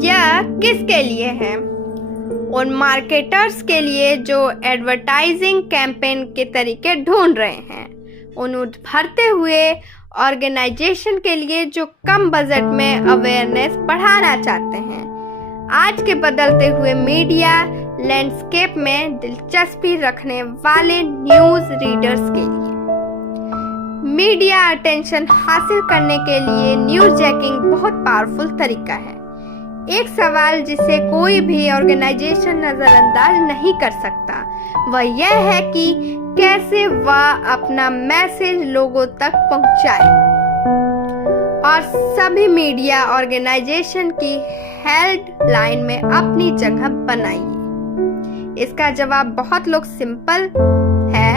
यह किसके लिए है? उन मार्केटर्स के लिए जो एडवर्टाइजिंग कैंपेन के तरीके ढूंढ रहे हैं, उन उभरते हुए ऑर्गेनाइजेशन के लिए जो कम बजट में अवेयरनेस बढ़ाना चाहते हैं, आज के बदलते हुए मीडिया लैंडस्केप में दिलचस्पी रखने वाले न्यूज़ रीडर्स के लिए। मीडिया अटेंशन हासिल करने के लिए न्यूज़ जैकिंग बहुत पावरफुल तरीका है। एक सवाल जिसे कोई भी ऑर्गेनाइजेशन नज़रअंदाज नहीं कर सकता वह यह है कि कैसे वह अपना मैसेज लोगों तक पहुंचाए, और सभी मीडिया ऑर्गेनाइजेशन की हेडलाइन में अपनी जगह बनाइए। इसका जवाब बहुत लोग सिंपल है।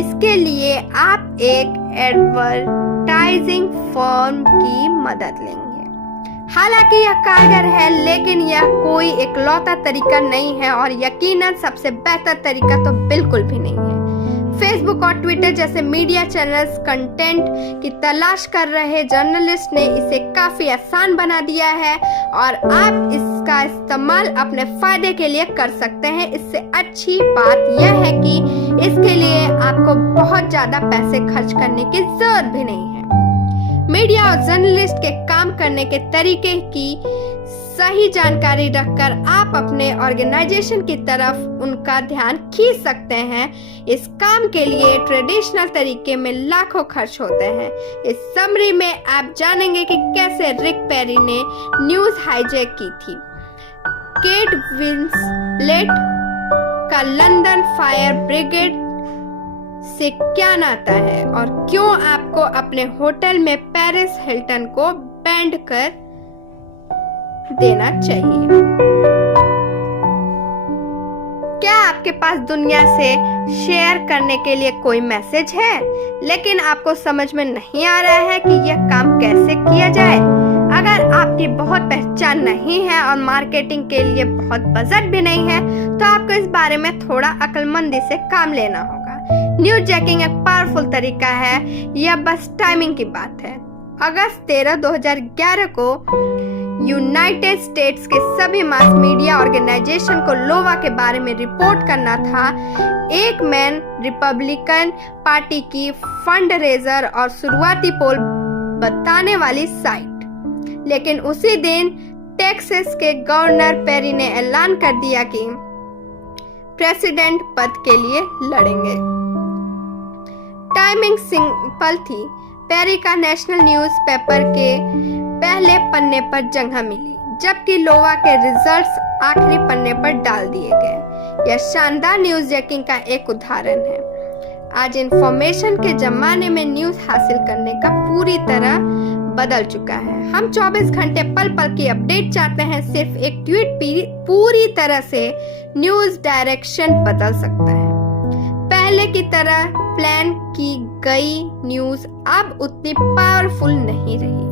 इसके लिए आप एक एडवर्टाइजिंग फर्म की मदद लेंगे। हालांकि यह कारगर है, लेकिन यह कोई इकलौता तरीका नहीं है और यकीनन सबसे बेहतर तरीका तो बिल्कुल भी नहीं है। फेसबुक और ट्विटर जैसे मीडिया चैनल्स कंटेंट की तलाश कर रहे जर्नलिस्ट ने इसे काफी आसान बना दिया है और आप इसका इस्तेमाल अपने फायदे के लिए कर सकते हैं। इससे अच्छी बात यह है कि इसके लिए आपको बहुत ज्यादा पैसे खर्च करने की जरूरत भी नहीं है। मीडिया और जर्नलिस्ट के काम करने के तरीके की सही जानकारी रखकर आप अपने ऑर्गेनाइजेशन की तरफ उनका ध्यान खींच सकते हैं। इस काम के लिए ट्रेडिशनल तरीके में लाखों खर्च होते हैं। इस समरी में आप जानेंगे कि कैसे रिक पेरी ने न्यूज़ हाईजैक की थी, केट विंसलेट का लंदन फायर ब्रिगेड से क्या नाता है और क्यों आपको अपने होटल में पेरिस हिल्टन को बैंड कर देना चाहिए। क्या आपके पास दुनिया से शेयर करने के लिए कोई मैसेज है, लेकिन आपको समझ में नहीं आ रहा है कि यह काम कैसे किया जाए? अगर आपकी बहुत पहचान नहीं है और मार्केटिंग के लिए बहुत बजट भी नहीं है, तो आपको इस बारे में थोड़ा अक्लमंदी से काम लेना होगा। न्यूज़ जैकिंग एक पावरफुल तरीका है, यह बस टाइमिंग की बात है। अगस्त 13, 2011 को यूनाइटेड स्टेट्स के सभी मास मीडिया ऑर्गेनाइजेशन को लोवा के बारे में रिपोर्ट करना था, एक मैन रिपब्लिकन पार्टी की फंड रेजर और शुरुआती पोल बताने वाली साइट। लेकिन उसी दिन टेक्सास के गवर्नर पेरी ने ऐलान कर दिया कि प्रेसिडेंट पद के लिए लड़ेंगे। टाइमिंग सिंपल थी। पेरी का नेशनल न्यूज़पेपर के पहले पन्ने पर जगह मिली, जबकि लोवा के रिजल्ट्स आखिरी पन्ने पर डाल दिए गए। यह शानदार न्यूज़ जैकिंग का एक उदाहरण है। आज इंफॉर्मेशन के जमाने में न्यूज़ हासिल करने का पूरी तरह बदल चुका है। हम 24 घंटे पल पल की अपडेट चाहते हैं। सिर्फ एक ट्वीट पूरी तरह से न्यूज़ डायरेक्शन बदल सकता है। पहले की तरह प्लान की गई न्यूज़ अब उतनी पावरफुल नहीं रही।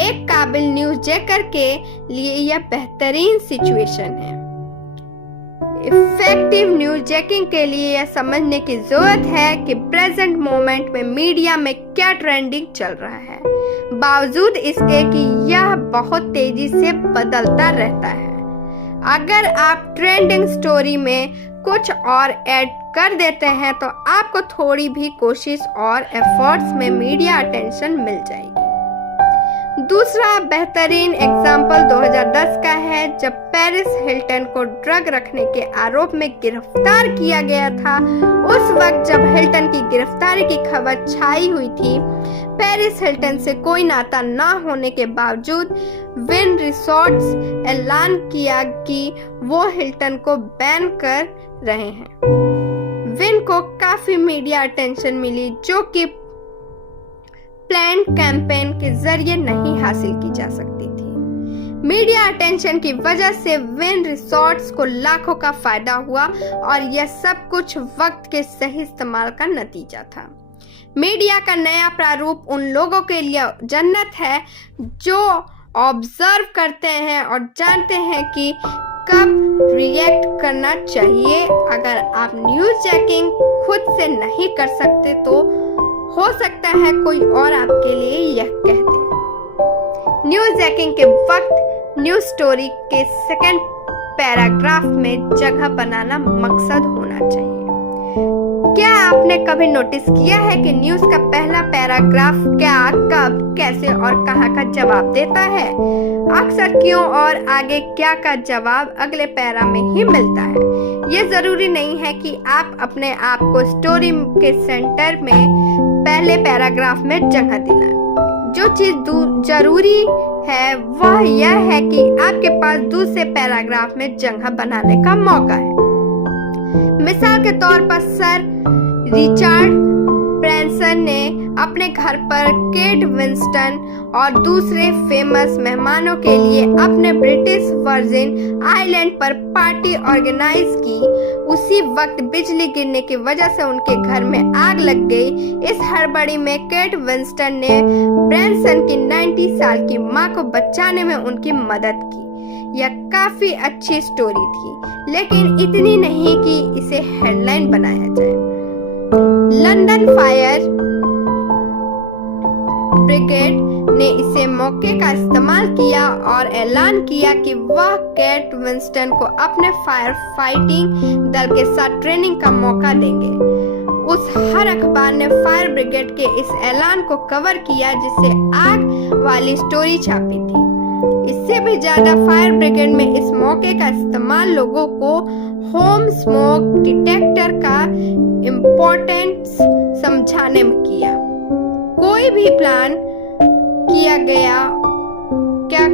एक काबिल न्यूज़ जैकर के लिए यह बेहतरीन सिचुएशन है। इफेक्टिव न्यूज़ जैकिंग के लिए यह समझने की जरूरत है कि प्रेजेंट मोमेंट में मीडिया में क्या ट्रेंडिंग चल रहा है, बावजूद इसके कि यह बहुत तेजी से बदलता रहता है। अगर आप ट्रेंडिंग स्टोरी में कुछ और ऐड कर देते हैं तो आपको थोड़ी भी कोशिश और एफर्ट्स में मीडिया अटेंशन मिल जाएगी। दूसरा बेहतरीन एग्जाम्पल 2010 का है, जब पेरिस हिल्टन को ड्रग रखने के आरोप में गिरफ्तार किया गया था। उस वक्त जब हिल्टन की गिरफ्तारी की खबर छाई हुई थी, पेरिस हिल्टन से कोई नाता ना होने के बावजूद विन रिसोर्ट्स ऐलान किया कि वो हिल्टन को बैन कर रहे हैं। विन को काफी मीडिया अटेंशन मिली, जो कि प्लान कैंपेन के जरिए नहीं हासिल की जा सकती थी। मीडिया अटेंशन की वजह से विन रिसोर्ट्स को लाखों का फायदा हुआ और यह सब कुछ वक्त के सही इस्तेमाल का नतीजा था। मीडिया का नया प्रारूप उन लोगों के लिए जन्नत है जो ऑब्जर्व करते हैं और जानते हैं कि कब रिएक्ट करना चाहिए। अगर आप न्यूज़ चेकिंग खुद से नहीं कर सकते तो हो सकता है कोई और आपके लिए यह कह दे। न्यूज जैकिंग के वक्त न्यूज स्टोरी के सेकंड पैराग्राफ में जगह बनाना मकसद होना चाहिए। क्या आपने कभी नोटिस किया है कि न्यूज का पहला पैराग्राफ क्या, कब, कैसे और कहां का जवाब देता है? अक्सर क्यों और आगे क्या का जवाब अगले पैरा में ही मिलता है। ये जरूरी नहीं है कि आप अपने आप को स्टोरी के सेंटर में पहले पैराग्राफ में जगह दिलाएं। जो चीज जरूरी है वह यह है कि आपके पास दूसरे पैराग्राफ में जगह बनाने का मौका है। मिसाल के तौर पर सर रिचर्ड ब्रैंसन ने अपने घर पर केट विंस्टन और दूसरे फेमस मेहमानों के लिए अपने ब्रिटिश वर्जिन आइलैंड पर पार्टी ऑर्गेनाइज की। उसी वक्त बिजली गिरने की वजह से उनके घर में आग लग गई। इस हड़बड़ी में केट विंस्टन ने ब्रैंसन की 90 साल की मां को बचाने में उनकी मदद की। यह काफी अच्छी स्टोरी थी, लेकिन इतनी नहीं कि इसे हेडलाइन बनाया जाए। लंदन फायर ब्रिगेड ने इसे मौके का इस्तेमाल किया और ऐलान किया कि वह केट विंस्टन को अपने फायर फाइटिंग दल के साथ ट्रेनिंग का मौका देंगे। उस हर अखबार ने फायर ब्रिगेड के इस ऐलान को कवर किया जिससे आग वाली स्टोरी छापी थी। इससे भी ज्यादा फायर ब्रिगेड में इस मौके का इस्तेमाल लोगों को होम स्मोक डिटेक्टर का इम्पोर्टेंस समझाने में किया। कोई भी प्लान किया गया क्या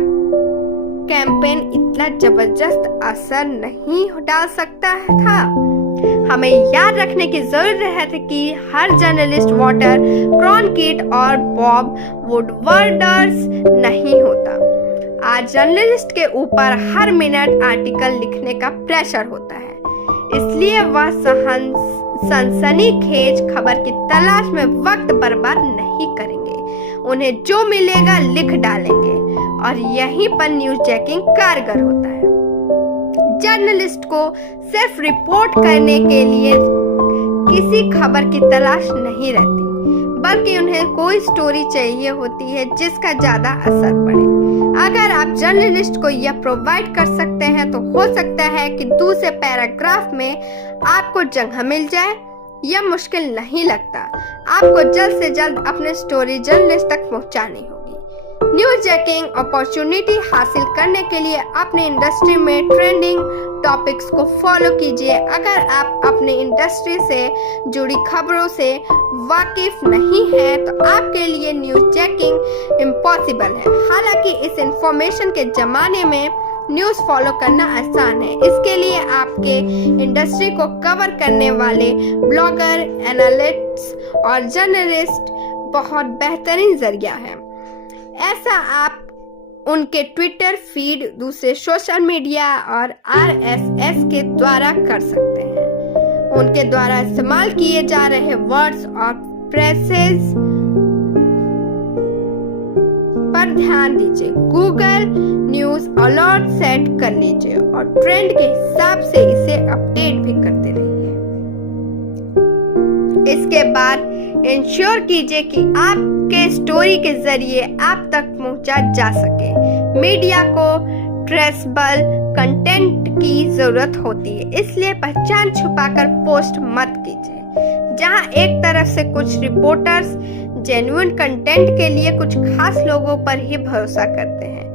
कैंपेन इतना जबरदस्त असर नहीं डाल सकता था। हमें याद रखने की जरूरत है कि हर जर्नलिस्ट वॉटर क्रॉनकिट और बॉब वुडवर्ड्स नहीं होता। आज जर्नलिस्ट के ऊपर हर मिनट आर्टिकल लिखने का प्रेशर होता है, इसलिए वह सनसनीखेज खबर की तलाश में वक्त बर्बाद नहीं करेंगे। उन्हें जो मिलेगा लिख डालेंगे और यहीं पर न्यूज चेकिंग कारगर होता है। जर्नलिस्ट को सिर्फ रिपोर्ट करने के लिए किसी खबर की तलाश नहीं रहती, बल्कि उन्हें कोई स्टोरी चाहिए होती है जिसका ज्यादा असर पड़े। अगर आप जर्नलिस्ट को यह प्रोवाइड कर सकते हैं तो हो सकता है कि दूसरे पैराग्राफ में आपको जगह मिल जाए। यह मुश्किल नहीं लगता। आपको जल्द से जल्द अपनी स्टोरी जर्नलिस्ट तक पहुंचानी होगी। न्यूज चेकिंग अपॉर्चुनिटी हासिल करने के लिए अपनी इंडस्ट्री में ट्रेंडिंग टॉपिक्स को फॉलो कीजिए। अगर आप अपनी इंडस्ट्री से जुड़ी खबरों से वाकिफ नहीं हैं तो आपके लिए न्यूज चेकिंग इम्पॉसिबल है। हालांकि इस इंफॉर्मेशन के जमाने में न्यूज फॉलो करना आसान है। इसके लिए आपके इंडस्ट्री को कवर करने वाले ब्लॉगर, एनालिस्ट्स और जर्नलिस्ट बहुत बेहतरीन जरिया है। ऐसा आप उनके ट्विटर फीड, दूसरे सोशल मीडिया और RSS के द्वारा कर सकते हैं। उनके द्वारा इस्तेमाल किए जा रहे वर्ड्स और फ्रेजेस पर ध्यान दीजिए। गूगल न्यूज अलर्ट सेट कर लीजिए और ट्रेंड के हिसाब से इसे अपडेट भी करते रहिए। इसके बाद इंश्योर कीजिए कि आपके स्टोरी के जरिए आप तक पहुंचा जा सके। मीडिया को ट्रेसेबल कंटेंट की जरूरत होती है, इसलिए पहचान छुपाकर पोस्ट मत कीजिए। जहां एक तरफ से कुछ रिपोर्टर्स जेन्युइन कंटेंट के लिए कुछ खास लोगों पर ही भरोसा करते हैं,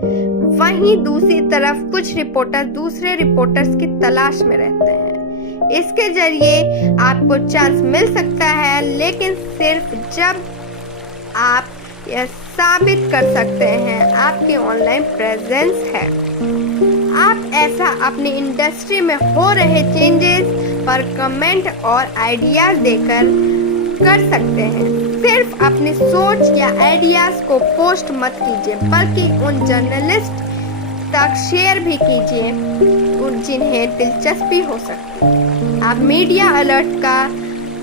वहीं दूसरी तरफ कुछ रिपोर्टर दूसरे रिपोर्टर्स की तलाश में रहते हैं। इसके जरिए आपको चांस मिल सकता है, लेकिन सिर्फ जब आप यह साबित कर सकते हैं आपकी ऑनलाइन प्रेजेंस है। आप ऐसा अपनी इंडस्ट्री में हो रहे चेंजेस पर कमेंट और आइडियाज देकर कर सकते हैं। सिर्फ अपनी सोच या आइडियाज को पोस्ट मत कीजिए, बल्कि उन जर्नलिस्ट तक शेयर भी कीजिए जिन्हें दिलचस्पी हो सकती है। आप मीडिया अलर्ट का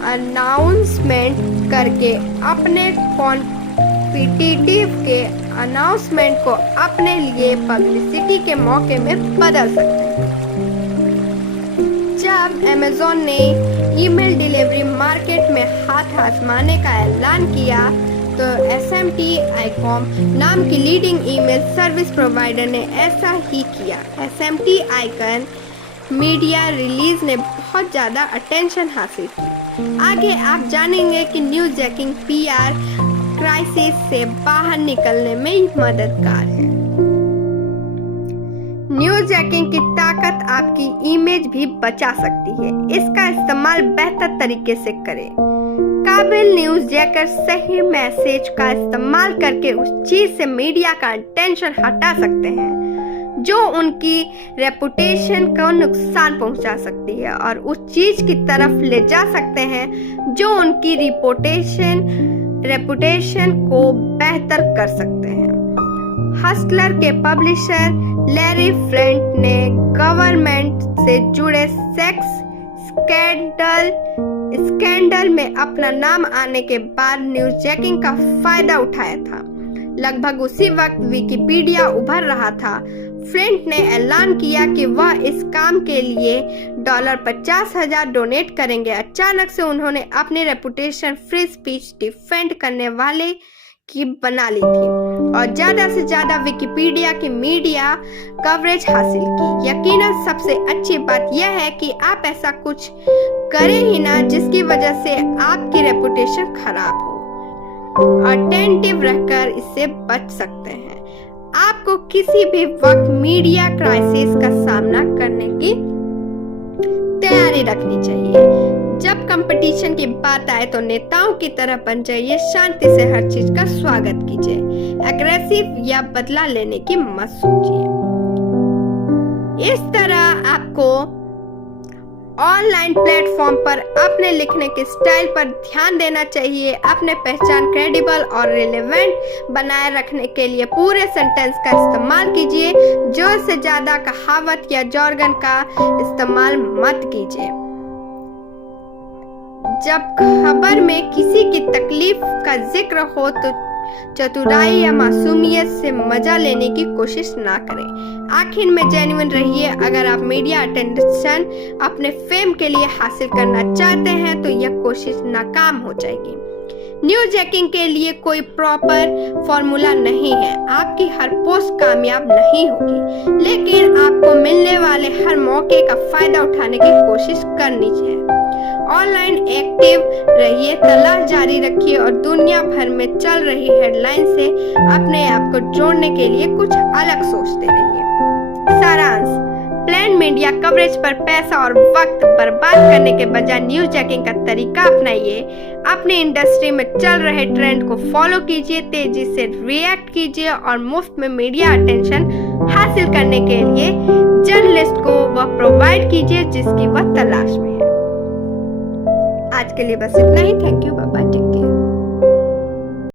अनाउंसमेंट करके अपने कॉम्पिटिटिव के अनाउंसमेंट को अपने लिए पब्लिसिटी के मौके में बदल सकते हैं। जब अमेज़न ने ईमेल डिलीवरी मार्केट में हाथ आजमाने का ऐलान किया तो SMT ICOM नाम की लीडिंग ईमेल सर्विस प्रोवाइडर ने ऐसा ही किया। SMT ICOM मीडिया रिलीज ने बहुत ज़्यादा अटेंशन हासिल की। आगे आप जानेंगे कि न्यूज़ जैकिंग PR क्राइसिस से बाहर निकलने में मददगार है। न्यूज़ जैकिंग की ताकत आपकी इमेज भी बचा सकती है। इसका इस्तेमाल बेहतर तरीके से करें। काबिल न्यूज़ जैकर सही मैसेज का इस्तेमाल करके उस चीज से मीडिया का अटेंशन हटा सकते हैं जो उनकी रेपुटेशन को नुकसान पहुंचा सकती है, और उस चीज की तरफ ले जा सकते हैं जो उनकी रेपुटेशन को बेहतर कर सकते हैं। हस्लर के पब्लिशर लैरी फ्लिंट ने गवर्नमेंट से जुड़े सेक्स स्कैंडल में अपना नाम आने के बाद न्यूज़ जैकिंग का फायदा उठाया था। लगभग उसी वक्त विकिपीडिया उभर रहा था। फ्लिंट ने ऐलान किया कि वह इस काम के लिए $50,000 डोनेट करेंगे। अचानक से उन्होंने अपनी रेपुटेशन फ्री स्पीच डिफेंड करने वाले की बना ली थी और ज्यादा से ज्यादा विकिपीडिया की मीडिया कवरेज हासिल की। यकीनन सबसे अच्छी बात यह है कि आप ऐसा कुछ करें ही ना जिसकी वजह से आपकी रेपुटेशन खराब हो। अटेंटिव रहकर इससे बच सकते हैं। आपको किसी भी वक्त मीडिया क्राइसिस का सामना करने की तैयारी रखनी चाहिए। जब कंपटीशन की बात आए तो नेताओं की तरह बन जाइए। शांति से हर चीज का स्वागत कीजिए। एग्रेसिव या बदला लेने की मत सोचिए। इस तरह आपको ऑनलाइन प्लेटफॉर्म पर अपने लिखने के स्टाइल पर ध्यान देना चाहिए। अपने पहचान क्रेडिबल और रिलेवेंट बनाए रखने के लिए पूरे सेंटेंस का इस्तेमाल कीजिए। जोर से ज्यादा कहावत या जॉर्गन का इस्तेमाल मत कीजिए। जब खबर में किसी की तकलीफ का जिक्र हो तो चतुराई या मासूमियत से मजा लेने की कोशिश ना करें। आखिर में जेन्युइन रहिए। अगर आप मीडिया अटेंशन अपने फेम के लिए हासिल करना चाहते हैं तो यह कोशिश नाकाम हो जाएगी। न्यूज़ जैकिंग के लिए कोई प्रॉपर फॉर्मूला नहीं है। आपकी हर पोस्ट कामयाब नहीं होगी, लेकिन आपको मिलने वाले हर मौके का फायदा उठाने की कोशिश करनी चाहिए। ऑनलाइन एक्टिव रहिए, तलाश जारी रखिए और दुनिया भर में चल रही हेडलाइन से अपने आप को जोड़ने के लिए कुछ अलग सोचते रहिए। सारांश: प्लान मीडिया कवरेज पर पैसा और वक्त बर्बाद करने के बजाय न्यूज़ जैकिंग का तरीका अपनाइए। अपनी इंडस्ट्री में चल रहे ट्रेंड को फॉलो कीजिए, तेजी से रिएक्ट कीजिए और मुफ्त में मीडिया अटेंशन हासिल करने के लिए जर्नलिस्ट को वह प्रोवाइड कीजिए जिसकी वह तलाश में है। आज के लिए बस इतना ही। Thank you, bye bye, take care.